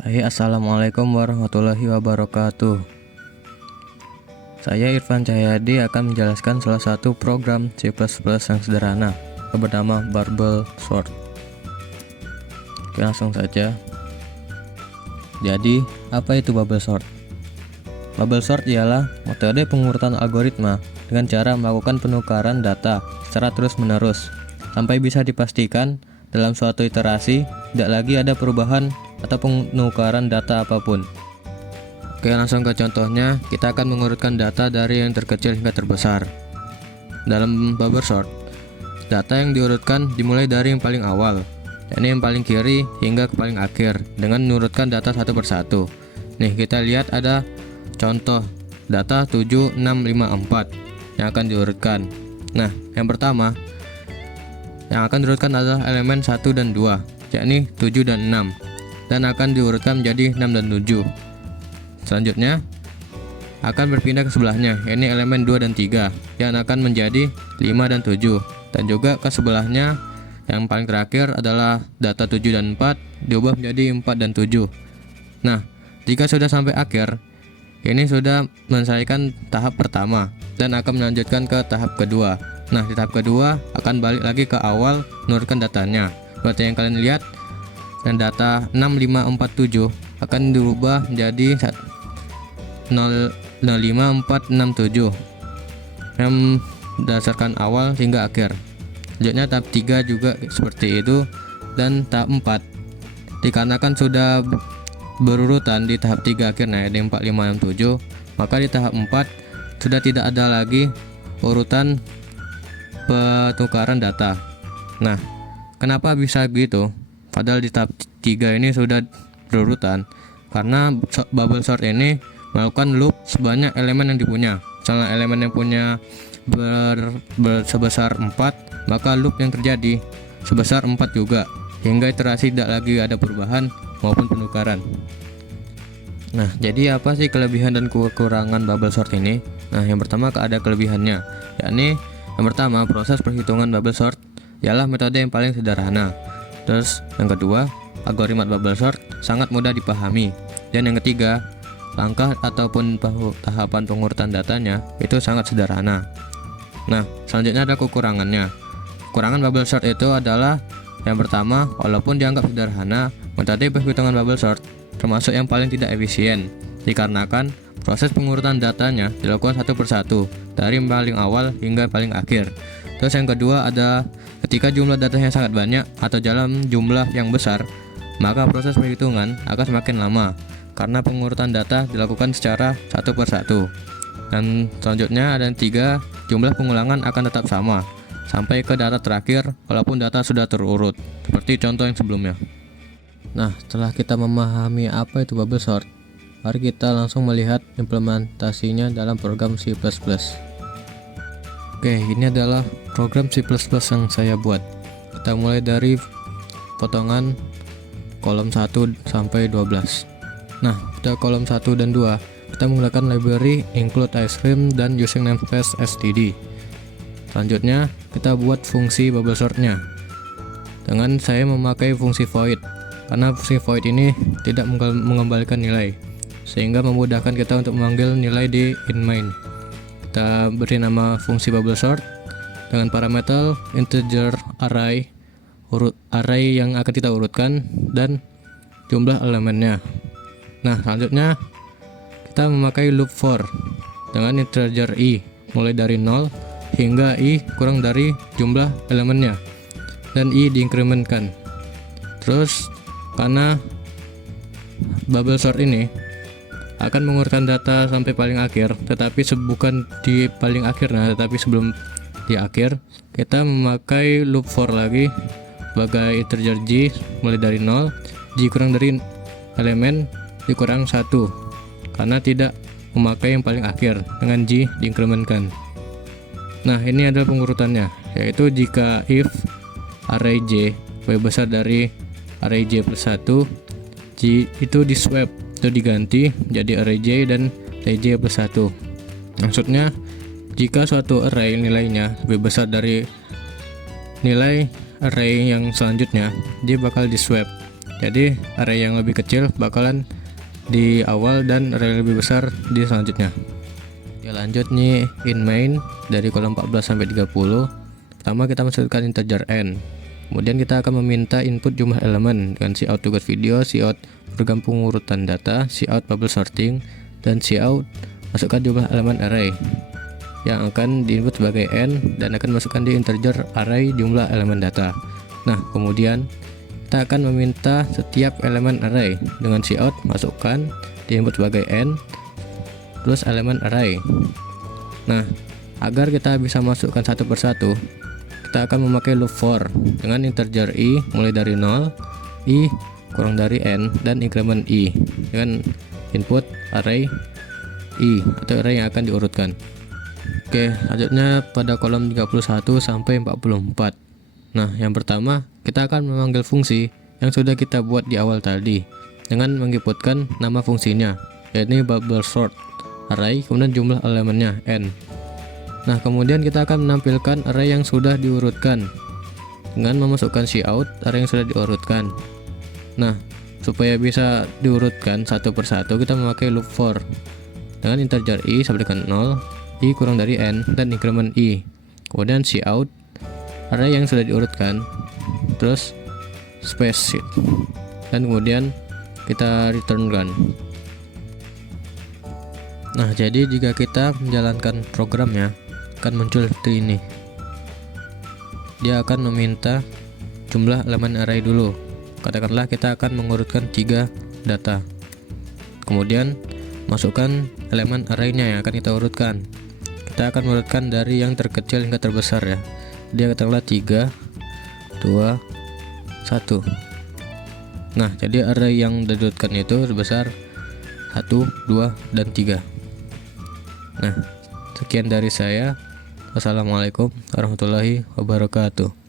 Assalamualaikum warahmatullahi wabarakatuh. Saya Irfan Cahyadi akan menjelaskan salah satu program C++ yang sederhana bernama Bubble Sort. Oke, langsung saja. Jadi, apa itu Bubble Sort? Bubble Sort ialah metode pengurutan algoritma dengan cara melakukan penukaran data secara terus-menerus sampai bisa dipastikan dalam suatu iterasi tidak lagi ada perubahan atau penukaran data apapun. Oke, langsung ke contohnya. Kita akan mengurutkan data dari yang terkecil hingga terbesar. Dalam Bubble Sort, data yang diurutkan dimulai dari yang paling awal, yakni yang paling kiri hingga ke paling akhir, dengan menurutkan data satu persatu. Nih, kita lihat ada contoh data 7654 yang akan diurutkan. Nah, yang pertama yang akan diurutkan adalah elemen 1 dan 2, yakni 7 dan 6, dan akan diurutkan menjadi 6 dan 7. Selanjutnya akan berpindah ke sebelahnya, yakni elemen 2 dan 3, yang akan menjadi 5 dan 7, dan juga ke sebelahnya yang paling terakhir adalah data 7 dan 4 diubah menjadi 4 dan 7. Nah, jika sudah sampai akhir, ini sudah menyelesaikan tahap pertama dan akan melanjutkan ke tahap kedua. Nah, di tahap kedua akan balik lagi ke awal menurunkan datanya. Seperti yang kalian lihat, dan data 6547 akan dirubah menjadi 05467 yang berdasarkan awal hingga akhir. Selanjutnya tahap 3 juga seperti itu, dan tahap 4 dikarenakan sudah berurutan di tahap 3 akhirnya ada 4567, maka di tahap 4 sudah tidak ada lagi urutan penukaran data. Nah, kenapa bisa begitu? Padahal di tahap 3 ini sudah berurutan, karena Bubble Sort ini melakukan loop sebanyak elemen yang dipunya. Misalnya elemen yang punya sebesar 4, maka loop yang terjadi sebesar 4 juga, hingga iterasi tidak lagi ada perubahan maupun penukaran. Nah, jadi apa sih kelebihan dan kekurangan Bubble Sort ini? Nah, yang pertama ada kelebihannya, yakni yang pertama, proses perhitungan Bubble Sort ialah metode yang paling sederhana. Terus yang kedua, algoritma Bubble Sort sangat mudah dipahami. Dan yang ketiga, langkah ataupun tahapan pengurutan datanya itu sangat sederhana. Nah, selanjutnya ada kekurangannya. Kekurangan Bubble Sort itu adalah yang pertama, walaupun dianggap sederhana, metode perhitungan Bubble Sort termasuk yang paling tidak efisien, dikarenakan proses pengurutan datanya dilakukan satu persatu dari paling awal hingga paling akhir. Terus yang kedua ada ketika jumlah datanya sangat banyak atau dalam jumlah yang besar, maka proses perhitungan akan semakin lama karena pengurutan data dilakukan secara satu persatu. Dan selanjutnya ada yang tiga, jumlah pengulangan akan tetap sama sampai ke data terakhir walaupun data sudah terurut, seperti contoh yang sebelumnya. Nah, setelah kita memahami apa itu Bubble Sort, mari kita langsung melihat implementasinya dalam program C++. Oke, ini adalah program C++ yang saya buat. Kita mulai dari potongan kolom 1 sampai 12. Nah, pada kolom 1 dan 2, kita menggunakan library include ice cream dan using namespace std. Selanjutnya, kita buat fungsi Bubble Sort-nya dengan saya memakai fungsi void, karena fungsi void ini tidak mengembalikan nilai, sehingga memudahkan kita untuk memanggil nilai di inMain. Kita beri nama fungsi Bubble Sort dengan parameter integer array, array yang akan kita urutkan, dan jumlah elemennya. Nah, selanjutnya kita memakai loop for dengan integer i mulai dari 0 hingga i kurang dari jumlah elemennya, dan i diinkrementkan. Terus karena Bubble Sort ini akan mengurutkan data sampai paling akhir, tetapi bukan di paling akhir, nah, tetapi sebelum di akhir, kita memakai loop for lagi sebagai integer j mulai dari 0, j kurang dari elemen dikurang 1, karena tidak memakai yang paling akhir, dengan j diinkrementkan. Nah, ini adalah pengurutannya, yaitu jika if array j lebih besar dari array j plus 1, j itu di swap, itu diganti menjadi array j dan array j plus 1. Maksudnya, jika suatu array nilainya lebih besar dari nilai array yang selanjutnya, dia bakal di swap Jadi array yang lebih kecil bakalan di awal dan array yang lebih besar di selanjutnya. Ya, lanjut nih, in main dari kolom 14 sampai 30. Pertama kita masukkan integer n. Kemudian kita akan meminta input jumlah elemen dengan cout tugas video, cout program pengurutan data, cout bubble sorting, dan cout masukkan jumlah elemen array yang akan diinput sebagai n dan akan masukkan di integer array jumlah elemen data. Nah, kemudian kita akan meminta setiap elemen array dengan cout masukkan diinput sebagai n terus elemen array. Nah, agar kita bisa masukkan satu persatu, kita akan memakai loop for dengan integer i mulai dari 0, i kurang dari n, dan increment i dengan input array i atau array yang akan diurutkan. Oke, selanjutnya pada kolom 31 sampai 44. Nah, yang pertama kita akan memanggil fungsi yang sudah kita buat di awal tadi dengan menginputkan nama fungsinya, yaitu bubble sort array, kemudian jumlah elemennya n. Nah, kemudian kita akan menampilkan array yang sudah diurutkan dengan memasukkan cout array yang sudah diurutkan. Nah, supaya bisa diurutkan satu persatu, kita memakai loop for dengan integer i sama dengan 0, i kurang dari n, dan increment i. Kemudian cout array yang sudah diurutkan, terus space sheet, dan kemudian kita return run. Nah, jadi jika kita menjalankan programnya, akan muncul seperti ini. Dia akan meminta jumlah elemen array dulu. Katakanlah kita akan mengurutkan 3 data. Kemudian masukkan elemen arraynya yang akan kita urutkan. Kita akan urutkan dari yang terkecil hingga terbesar ya. Dia katakanlah 3, 2, 1. Nah, jadi array yang diurutkan itu sebesar 1, 2, dan 3. Nah, sekian dari saya. Wassalamualaikum warahmatullahi wabarakatuh.